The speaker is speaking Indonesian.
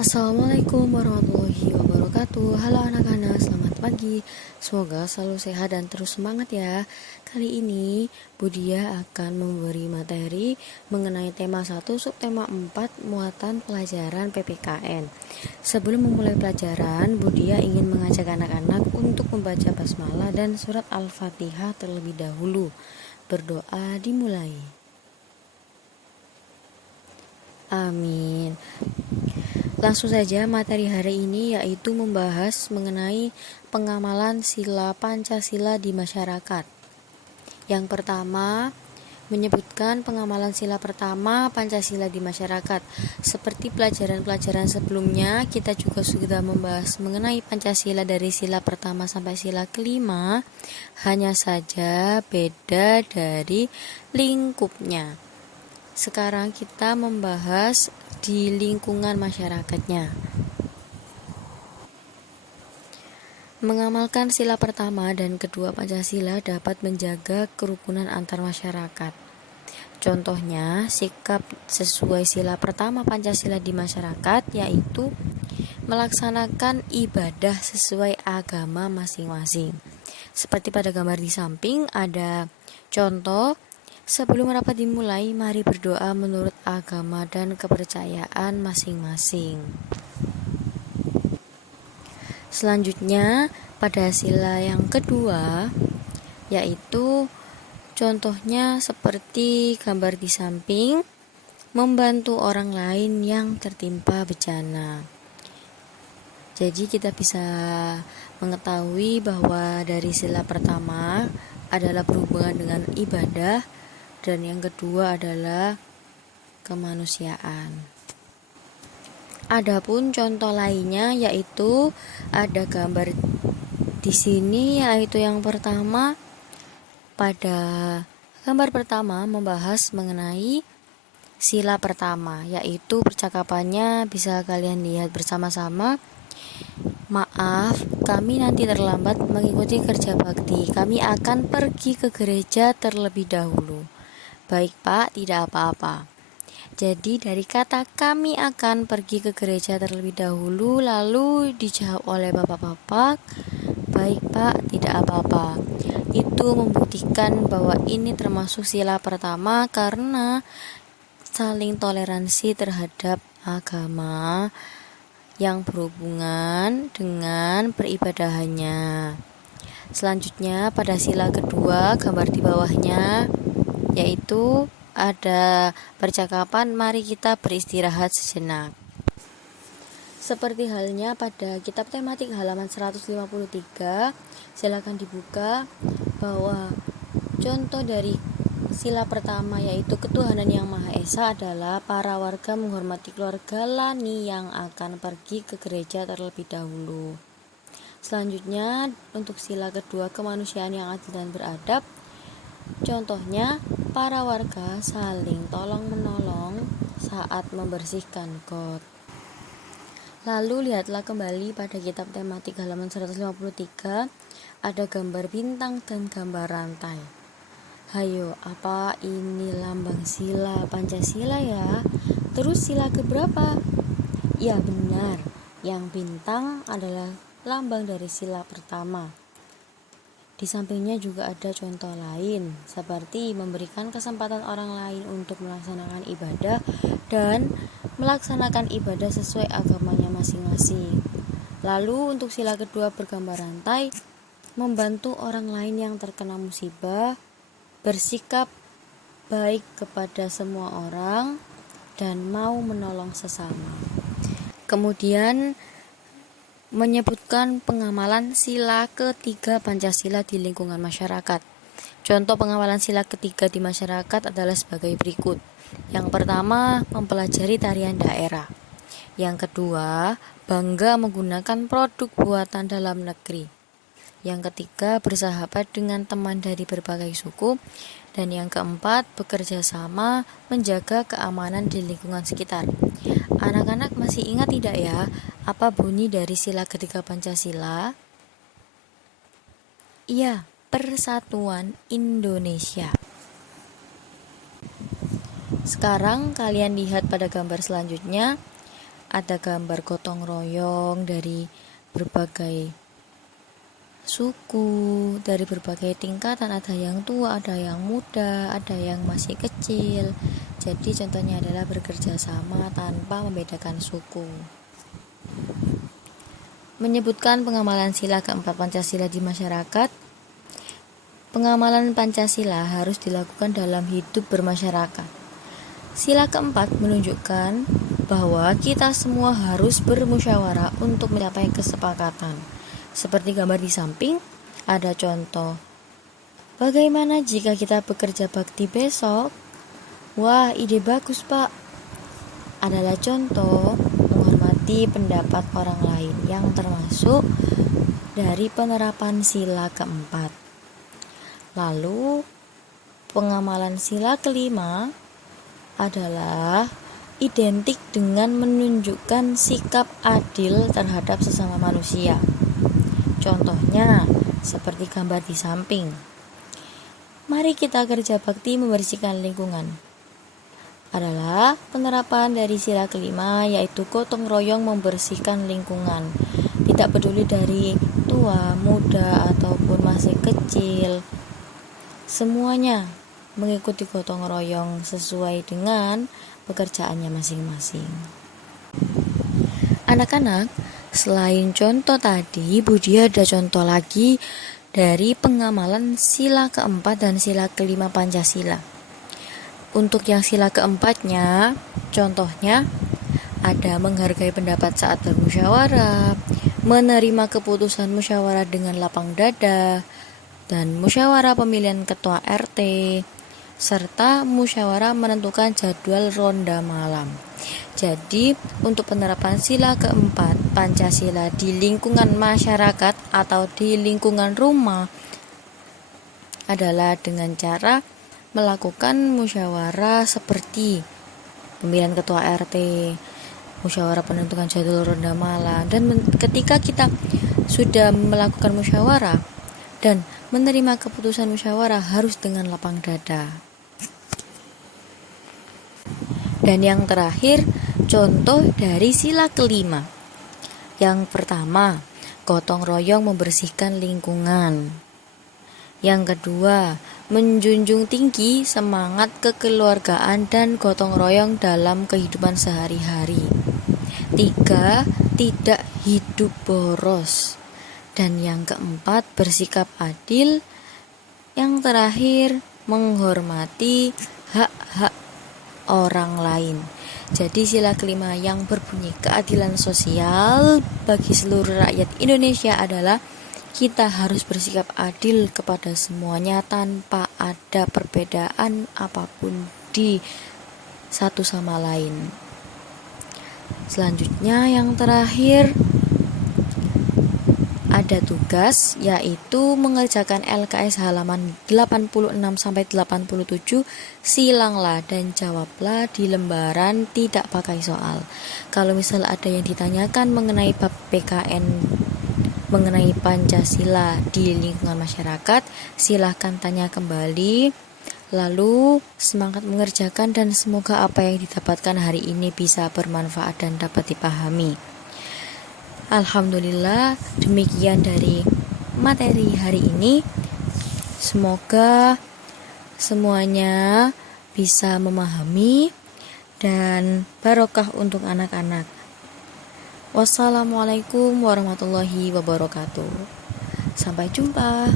Assalamualaikum warahmatullahi wabarakatuh. Halo anak-anak, selamat pagi. Semoga selalu sehat dan terus semangat ya. Kali ini Budia akan memberi materi mengenai tema 1 subtema 4 muatan pelajaran PPKN. Sebelum memulai pelajaran, Budia ingin mengajak anak-anak untuk membaca basmalah dan surat Al-Fatihah terlebih dahulu. Berdoa dimulai. Amin. Langsung saja materi hari ini yaitu membahas mengenai pengamalan sila Pancasila di masyarakat. Yang pertama, menyebutkan pengamalan sila pertama Pancasila di masyarakat. Seperti pelajaran-pelajaran sebelumnya, kita juga sudah membahas mengenai Pancasila dari sila pertama sampai sila kelima, hanya saja beda dari lingkupnya. Sekarang kita membahas di lingkungan masyarakatnya. Mengamalkan sila pertama dan kedua Pancasila dapat menjaga kerukunan antar masyarakat. Contohnya, sikap sesuai sila pertama Pancasila di masyarakat yaitu melaksanakan ibadah sesuai agama masing-masing. Seperti pada gambar di samping ada contoh. Sebelum rapat dimulai, mari berdoa menurut agama dan kepercayaan masing-masing. Selanjutnya, pada sila yang kedua, yaitu contohnya seperti gambar di samping, membantu orang lain yang tertimpa bencana. Jadi kita bisa mengetahui bahwa dari sila pertama adalah berhubungan dengan ibadah, dan yang kedua adalah kemanusiaan. Adapun contoh lainnya yaitu ada gambar di sini, yaitu yang pertama. Pada gambar pertama membahas mengenai sila pertama, yaitu percakapannya bisa kalian lihat bersama-sama. Maaf, kami nanti terlambat mengikuti kerja bakti. Kami akan pergi ke gereja terlebih dahulu. Baik Pak, tidak apa-apa. Jadi dari kata kami akan pergi ke gereja terlebih dahulu, lalu dijawab oleh bapak-bapak, baik Pak, tidak apa-apa. Itu membuktikan bahwa ini termasuk sila pertama karena saling toleransi terhadap agama yang berhubungan dengan peribadahannya. Selanjutnya pada sila kedua, gambar di bawahnya, yaitu ada percakapan mari kita beristirahat sejenak. Seperti halnya pada kitab tematik halaman 153, silakan dibuka bahwa contoh dari sila pertama yaitu ketuhanan yang Maha Esa adalah para warga menghormati keluarga lani yang akan pergi ke gereja terlebih dahulu. Selanjutnya untuk sila kedua kemanusiaan yang adil dan beradab, contohnya para warga saling tolong-menolong saat membersihkan got. Lalu lihatlah kembali pada kitab tematik halaman 153, ada gambar bintang dan gambar rantai. Hayo, apa ini lambang sila Pancasila ya? Terus sila keberapa? Ya benar, yang bintang adalah lambang dari sila pertama. Di sampingnya juga ada contoh lain, seperti memberikan kesempatan orang lain untuk melaksanakan ibadah dan melaksanakan ibadah sesuai agamanya masing-masing. Lalu untuk sila kedua bergambar rantai, membantu orang lain yang terkena musibah, bersikap baik kepada semua orang, dan mau menolong sesama. Kemudian menyebutkan pengamalan sila ketiga Pancasila di lingkungan masyarakat. Contoh pengamalan sila ketiga di masyarakat adalah sebagai berikut. Yang pertama, mempelajari tarian daerah. Yang kedua, bangga menggunakan produk buatan dalam negeri. Yang ketiga, bersahabat dengan teman dari berbagai suku. Dan yang keempat, bekerja sama menjaga keamanan di lingkungan sekitar. Anak-anak masih ingat tidak ya, apa bunyi dari sila ketiga Pancasila? Iya, Persatuan Indonesia. Sekarang kalian lihat pada gambar selanjutnya, ada gambar gotong royong dari berbagai suku, dari berbagai tingkatan, ada yang tua, ada yang muda, ada yang masih kecil. Jadi contohnya adalah bekerja sama tanpa membedakan suku. Menyebutkan pengamalan sila keempat Pancasila di masyarakat. Pengamalan Pancasila harus dilakukan dalam hidup bermasyarakat. Sila keempat menunjukkan bahwa kita semua harus bermusyawarah untuk mencapai kesepakatan. Seperti gambar di samping, ada contoh. Bagaimana jika kita bekerja bakti besok? Wah, ide bagus, Pak. Adalah contoh menghormati pendapat orang lain yang termasuk dari penerapan sila keempat. Lalu, pengamalan sila kelima adalah identik dengan menunjukkan sikap adil terhadap sesama manusia. Contohnya, seperti gambar di samping. Mari kita kerja bakti membersihkan lingkungan. Adalah penerapan dari sila kelima, yaitu gotong royong membersihkan lingkungan. Tidak peduli dari tua, muda, ataupun masih kecil. Semuanya mengikuti gotong royong sesuai dengan pekerjaannya masing-masing. Anak-anak, selain contoh tadi, Budi ada contoh lagi dari pengamalan sila keempat dan sila kelima Pancasila. Untuk yang sila keempatnya, contohnya ada menghargai pendapat saat bermusyawarah, menerima keputusan musyawarah dengan lapang dada, dan musyawarah pemilihan ketua RT, serta musyawarah menentukan jadwal ronda malam. Jadi, untuk penerapan sila keempat Pancasila di lingkungan masyarakat atau di lingkungan rumah adalah dengan cara melakukan musyawarah seperti pemilihan ketua RT, musyawarah penentukan jadwal ronda malam. Dan ketika kita sudah melakukan musyawarah dan menerima keputusan musyawarah harus dengan lapang dada. Dan yang terakhir, contoh dari sila kelima. Yang pertama, gotong royong membersihkan lingkungan. Yang kedua, menjunjung tinggi semangat kekeluargaan dan gotong royong dalam kehidupan sehari-hari. 3. Tidak hidup boros. Dan yang keempat, bersikap adil. Yang terakhir, menghormati hak-hak orang lain. Jadi sila kelima yang berbunyi keadilan sosial bagi seluruh rakyat Indonesia adalah kita harus bersikap adil kepada semuanya tanpa ada perbedaan apapun di satu sama lain. Selanjutnya yang terakhir ada tugas, yaitu mengerjakan LKS halaman 86-87, silanglah dan jawablah di lembaran tidak pakai soal. Kalau misal ada yang ditanyakan mengenai bab PKN mengenai Pancasila di lingkungan masyarakat, silahkan tanya kembali. Lalu semangat mengerjakan dan semoga apa yang didapatkan hari ini bisa bermanfaat dan dapat dipahami. Alhamdulillah, demikian dari materi hari ini. Semoga semuanya bisa memahami dan barokah untuk anak-anak. Wassalamualaikum warahmatullahi wabarakatuh. Sampai jumpa.